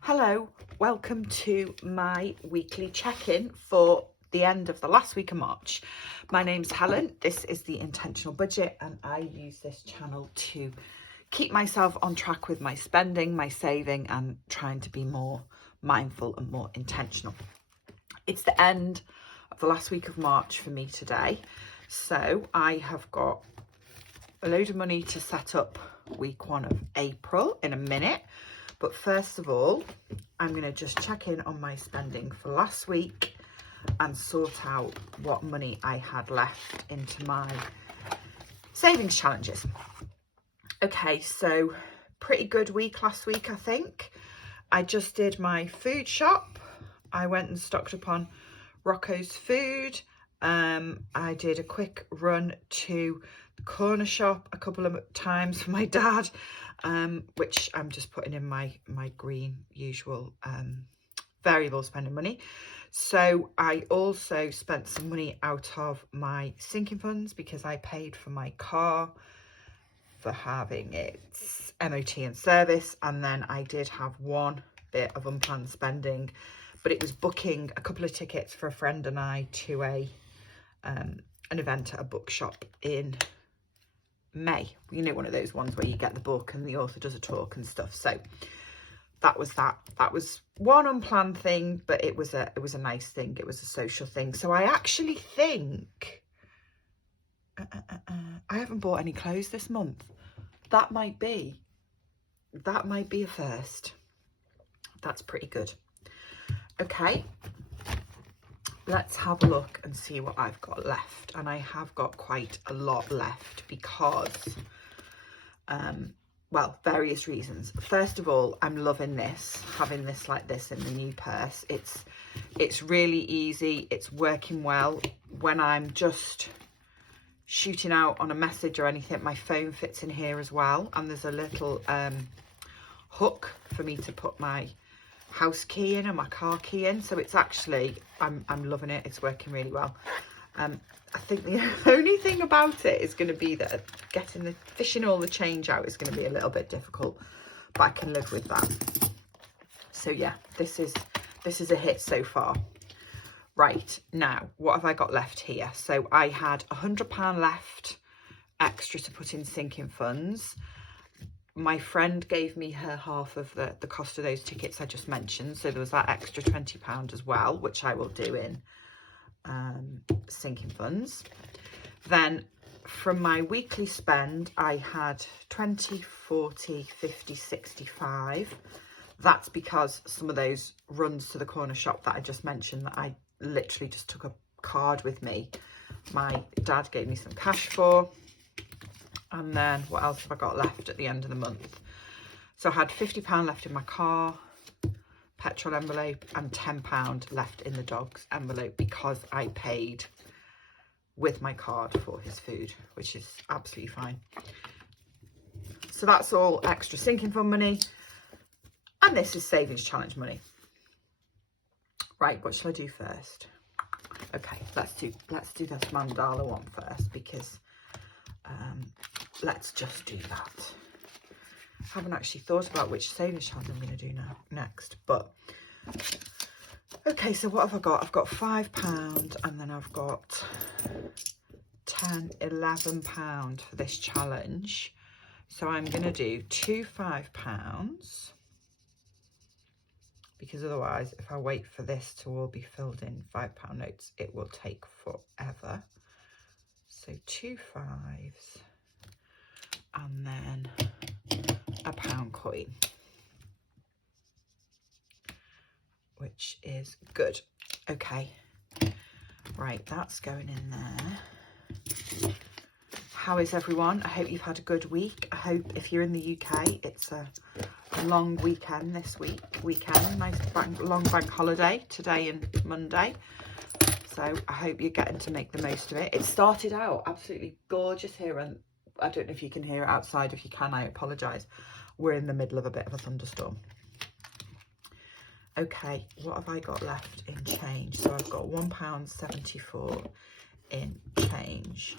Hello, welcome to my weekly check-in for the end of the last week of March. My name's Helen, this is The Intentional Budget, and I use this channel to keep myself on track with my spending, my saving, and trying to be more mindful and more intentional. It's the end of the last week of March for me today, so I have got a load of money to set up week 1 of April in a minute. But first of all, I'm going to just check in on my spending for last week and sort out what money I had left into my savings challenges. Okay, so pretty good week last week, I think. I just did my food shop. I went and stocked up on Rocco's food. I did a quick run to the corner shop a couple of times for my dad, which I'm just putting in my green usual variable spending money. So I also spent some money out of my sinking funds because I paid for my car for having its MOT and service, and then I did have one bit of unplanned spending, but it was booking a couple of tickets for a friend and I to an event at a bookshop in May. You know, one of those ones where you get the book and the author does a talk and stuff. So that was that. That was one unplanned thing, but it was a nice thing. It was a social thing. So I actually think I haven't bought any clothes this month. That might be a first. That's pretty good. Okay, let's have a look and see what I've got left. And I have got quite a lot left because, well, various reasons. First of all, I'm loving this, having this like this in the new purse. It's really easy. It's working well. When I'm just shooting out on a message or anything, my phone fits in here as well. And there's a little hook for me to put my house key in and my car key in. So it's actually, I'm loving it. It's working really well. I think the only thing about it is going to be that fishing all the change out is going to be a little bit difficult, but I can live with that. So yeah, this is a hit so far. Right, now what have I got left here? So I had £100 left extra to put in sinking funds. My friend gave me her half of the cost of those tickets I just mentioned. So there was that extra £20 as well, which I will do in sinking funds. Then from my weekly spend, I had 20, 40, 50, 65. That's because some of those runs to the corner shop that I just mentioned, that I literally just took a card with me. My dad gave me some cash for. And then what else have I got left at the end of the month? So I had £50 left in my car, petrol envelope, and £10 left in the dog's envelope because I paid with my card for his food, which is absolutely fine. So that's all extra sinking fund money. And this is savings challenge money. Right, what shall I do first? Okay, let's do this mandala one first, because let's just do that. I haven't actually thought about which savings challenge I'm going to do next, but okay, so what have I got? I've got £5 and then I've got £11 for this challenge. So I'm going to do 2 £5, because otherwise if I wait for this to all be filled in £5 notes, it will take forever. So 2 5s and then a £1 coin, which is good. Okay, right, that's going in there. How is everyone? I hope you've had a good week. I hope if you're in the UK, it's a long weekend this weekend. Nice long bank holiday today and Monday. So I hope you're getting to make the most of it. It started out absolutely gorgeous here, and I don't know if you can hear it outside. If you can, I apologise. We're in the middle of a bit of a thunderstorm. Okay, what have I got left in change? So I've got £1.74 in change.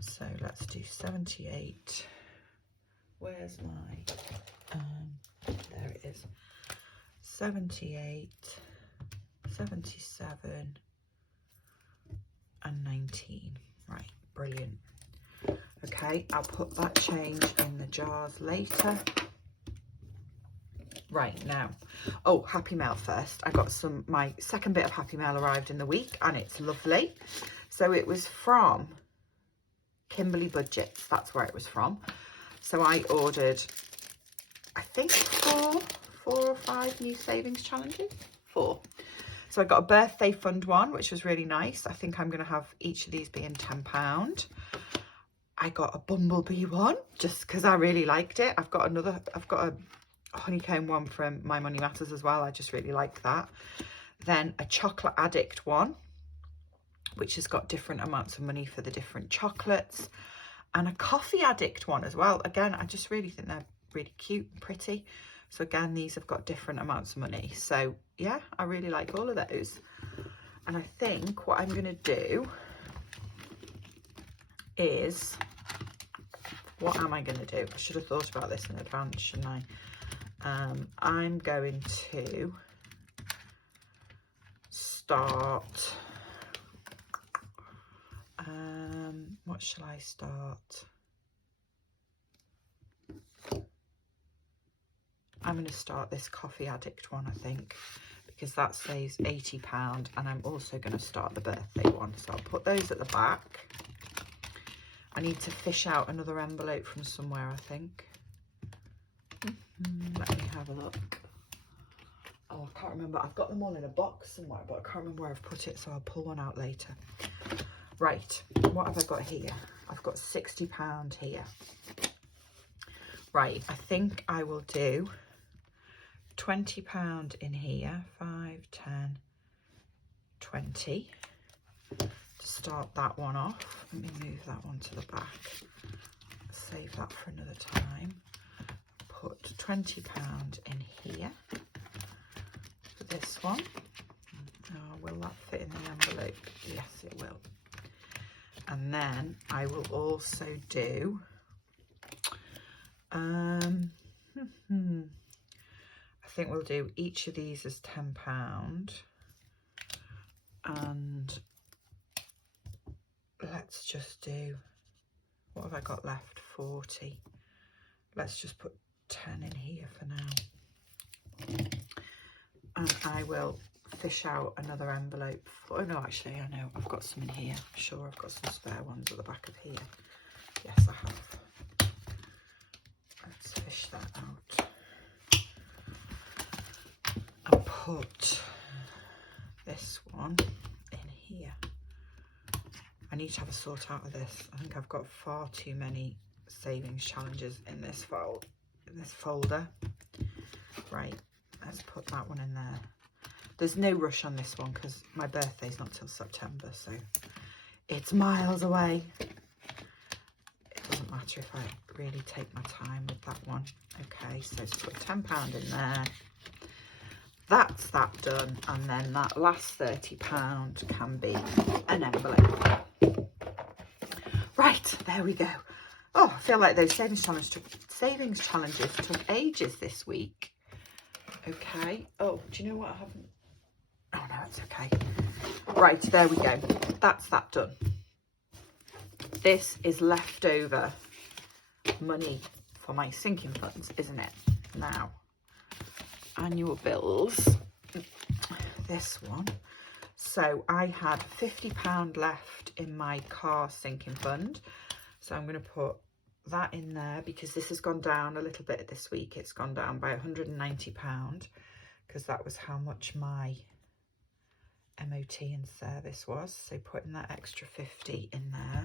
So let's do 78. Where's my, there it is 78, 77 and 19. Right, brilliant. Okay, I'll put that change in the jars later. Right, now, oh, Happy Mail first. I got my second bit of Happy Mail arrived in the week, and it's lovely. So it was from Kimberly Budgets, that's where it was from. So I ordered, I think, four or five new savings challenges. 4. So I got a birthday fund one, which was really nice. I think I'm going to have each of these being £10. I got a bumblebee one just because I really liked it. I've got a honeycomb one from My Money Matters as well. I just really like that. Then a chocolate addict one, which has got different amounts of money for the different chocolates, and a coffee addict one as well. Again, I just really think they're really cute and pretty. So again, these have got different amounts of money. So yeah, I really like all of those. And I think what I'm going to do is, what am I going to do? I should have thought about this in advance, shouldn't I? I'm going to start, what shall I start? I'm going to start this coffee addict one, I think, because that saves £80, and I'm also going to start the birthday one. So I'll put those at the back. I need to fish out another envelope from somewhere, I think. Let me have a look. Oh, I can't remember. I've got them all in a box somewhere, but I can't remember where I've put it, so I'll pull one out later. Right, what have I got here? I've got £60 here. Right, I think I will do £20 in here. 5, 10, 20. To start that one off. Let me move that one to the back. Save that for another time. Put £20 in here for this one. Oh, will that fit in the envelope? Yes, it will. And then I will also do, I think we'll do each of these as £10, and let's just do, what have I got left? 40. Let's just put 10 in here for now. And I will fish out another envelope. Oh no, actually, I know I've got some in here. I'm sure I've got some spare ones at the back of here. Yes, I have. Let's fish that out and put this one in here. I need to have a sort out of this. I think I've got far too many savings challenges in this folder. Right, let's put that one in there. There's no rush on this one because my birthday's not till September, so it's miles away. It doesn't matter if I really take my time with that one. Okay, so let's put £10 in there. That's that done, and then that last £30 can be an envelope. Right, there we go. Oh, I feel like those savings challenges took ages this week. Okay. Oh, do you know what I haven't? Oh no, it's okay. Right, there we go. That's that done. This is leftover money for my sinking funds, isn't it? Now, annual bills. This one. So I had £50 left in my car sinking fund. So I'm going to put that in there because this has gone down a little bit this week. It's gone down by £190 because that was how much my MOT and service was. So putting that extra 50 in there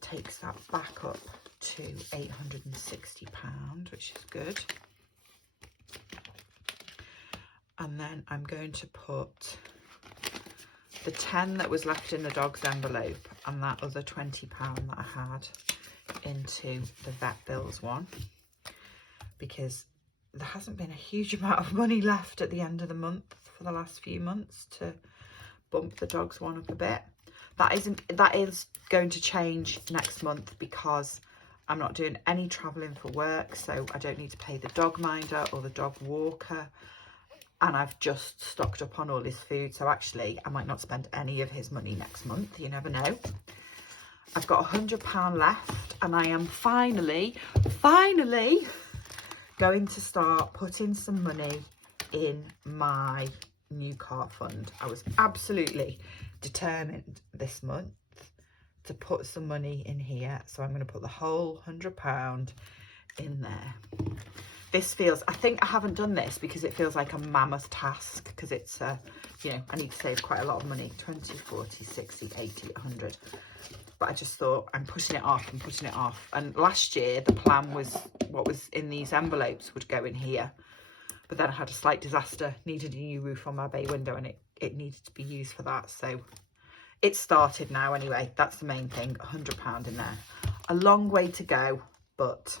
takes that back up to £860, which is good. And then I'm going to put the 10 that was left in the dog's envelope and that other £20 that I had into the vet bills one, because there hasn't been a huge amount of money left at the end of the month for the last few months to bump the dogs one up a bit. That is going to change next month because I'm not doing any travelling for work, so I don't need to pay the dog minder or the dog walker. And I've just stocked up on all his food, so actually I might not spend any of his money next month. You never know. I've got £100 left, and I am finally going to start putting some money in my new car fund. I was absolutely determined this month to put some money in here, so I'm going to put the whole £100 in there. This feels, I think I haven't done this because it feels like a mammoth task, because it's you know, I need to save quite a lot of money. 20, 40, 60, 80, 100. But I just thought, I'm putting it off and putting it off. And last year the plan was what was in these envelopes would go in here, but then I had a slight disaster, needed a new roof on my bay window, and it needed to be used for that. So it's started now anyway. That's the main thing. £100 in there. A long way to go, but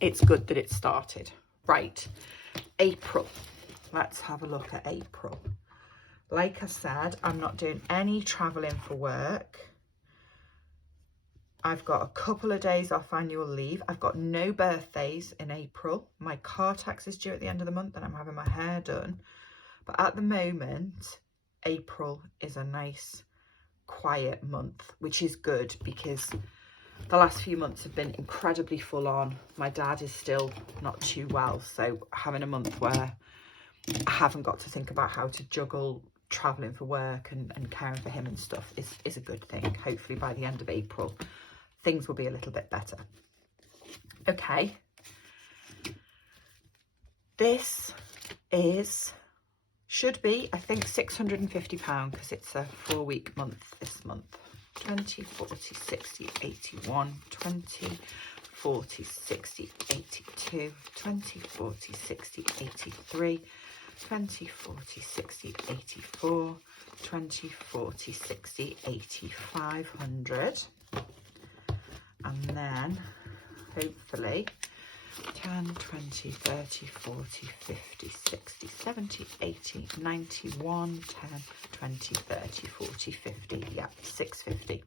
it's good that it started. Right, April. Let's have a look at April. Like I said, I'm not doing any travelling for work. I've got a couple of days off annual leave. I've got no birthdays in April. My car tax is due at the end of the month, and I'm having my hair done. But at the moment, April is a nice quiet month, which is good because the last few months have been incredibly full on. My dad is still not too well, so having a month where I haven't got to think about how to juggle travelling for work and caring for him and stuff is a good thing. Hopefully by the end of April, things will be a little bit better. Okay. This should be, I think, £650 because it's a 4-week month this month. 20, 40, 60, 81, 20, 40, 60, 82, 20, 40, 60, 83, 20, 40, 60, 84, 20, 40, 60, 8500. And then hopefully 10, 20, 30, 40, 50, 60, 70, 80, 91, 10, 20, 30, 40, 50. Yeah, 650.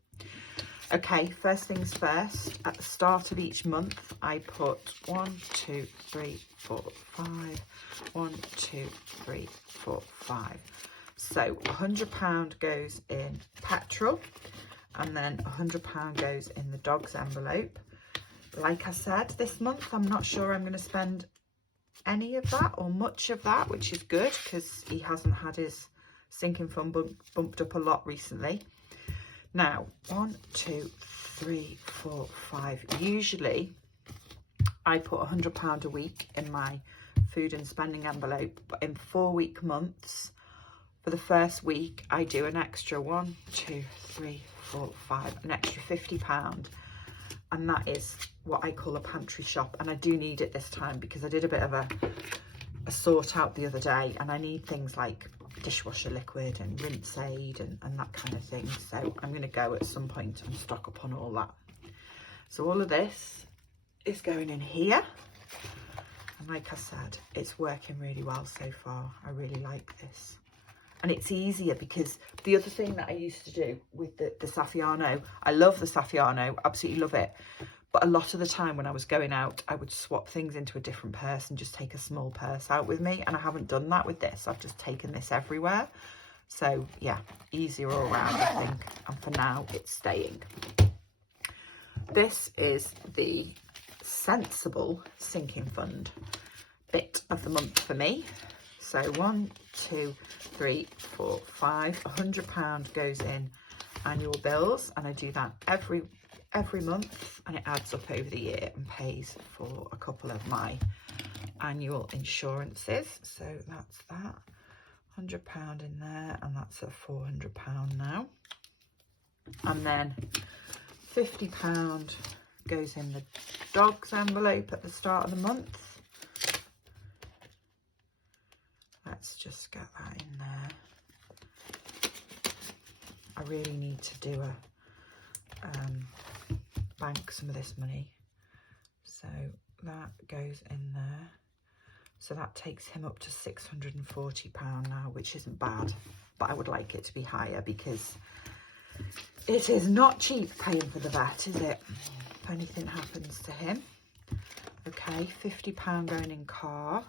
Okay, first things first, at the start of each month, I put 1, 2, 3, 4, 5, 1, 2, 3, 4, 5. So £100 goes in petrol, and then £100 goes in the dog's envelope. Like I said, this month, I'm not sure I'm going to spend any of that or much of that, which is good because he hasn't had his sinking fund bumped up a lot recently. Now, 1, 2, 3, 4, 5. Usually, I put £100 a week in my food and spending envelope, but in 4-week months, for the first week, I do an extra 1, 2, 3, 4, 5, an extra £50. And that is what I call a pantry shop. And I do need it this time because I did a bit of a sort out the other day, and I need things like dishwasher liquid and rinse aid and that kind of thing. So I'm going to go at some point and stock up on all that. So all of this is going in here. And like I said, it's working really well so far. I really like this. And it's easier because the other thing that I used to do with the Saffiano, I love the Saffiano, absolutely love it. But a lot of the time when I was going out, I would swap things into a different purse and just take a small purse out with me. And I haven't done that with this. I've just taken this everywhere. So yeah, easier all around, I think. And for now, it's staying. This is the sensible sinking fund bit of the month for me. So 1, 2, 3, 4, 5. £100 goes in annual bills, and I do that every month, and it adds up over the year and pays for a couple of my annual insurances. So that's that. £100 in there, and that's a £400 now. And then £50 goes in the dog's envelope at the start of the month. Let's just get that in there. I really need to do a bank some of this money. So that goes in there. So that takes him up to £640 now, which isn't bad. But I would like it to be higher because it is not cheap paying for the vet, is it? if anything happens to him. Okay, £50 going in car.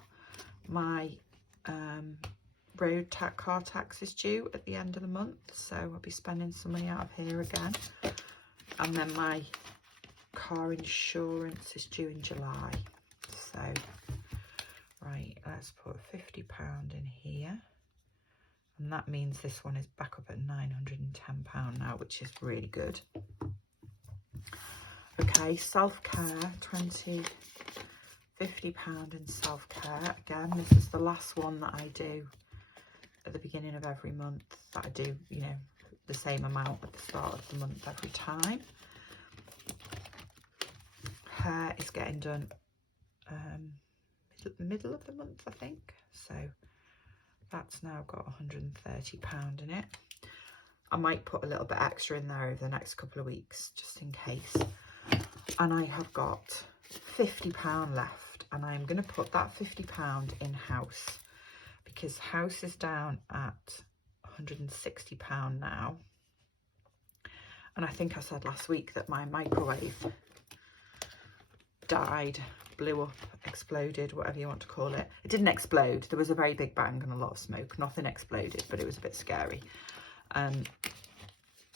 My car tax is due at the end of the month, so I'll be spending some money out of here again. And then my car insurance is due in July. So, right, let's put £50 in here. And that means this one is back up at £910 now, which is really good. Okay, self-care, £50 in self-care. Again, this is the last one that I do at the beginning of every month, that I do, you know, the same amount at the start of the month every time. Hair is getting done middle of the month, I think. So that's now got £130 in it. I might put a little bit extra in there over the next couple of weeks, just in case. And I have got £50 left, and I'm going to put that £50 in house, because house is down at £160 now. And I think I said last week that my microwave died, blew up, exploded, whatever you want to call it. It didn't explode. There was a very big bang and a lot of smoke. Nothing exploded, but it was a bit scary. And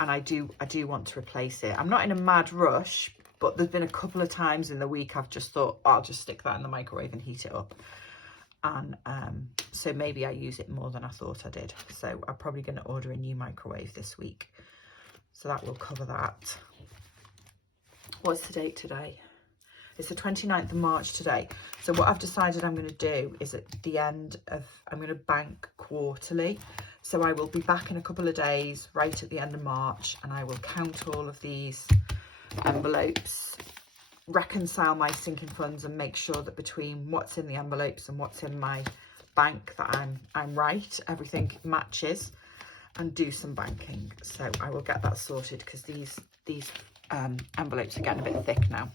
I do want to replace it. I'm not in a mad rush, but there's been a couple of times in the week I've just thought, oh, I'll just stick that in the microwave and heat it up. And so maybe I use it more than I thought I did. So I'm probably going to order a new microwave this week. So that will cover that. What's the date today? It's the 29th of March today. So what I've decided I'm going to do is at the end of, I'm going to bank quarterly. So I will be back in a couple of days, right at the end of March, and I will count all of these envelopes, reconcile my sinking funds, and make sure that between what's in the envelopes and what's in my bank that I'm right, everything matches, and do some banking. So I will get that sorted, because these envelopes are getting a bit thick now.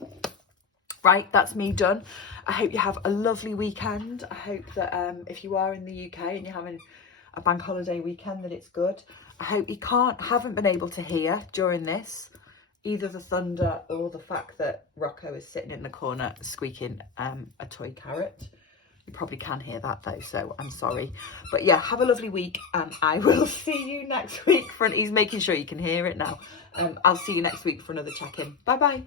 Right, that's me done. I hope you have a lovely weekend. I hope that if you are in the UK and you're having a bank holiday weekend, that it's good. I hope you haven't been able to hear during this either the thunder or the fact that Rocco is sitting in the corner squeaking a toy carrot. You probably can hear that though, so I'm sorry. But yeah, have a lovely week, and I will see you next week. He's making sure you can hear it now. I'll see you next week for another check-in. Bye-bye.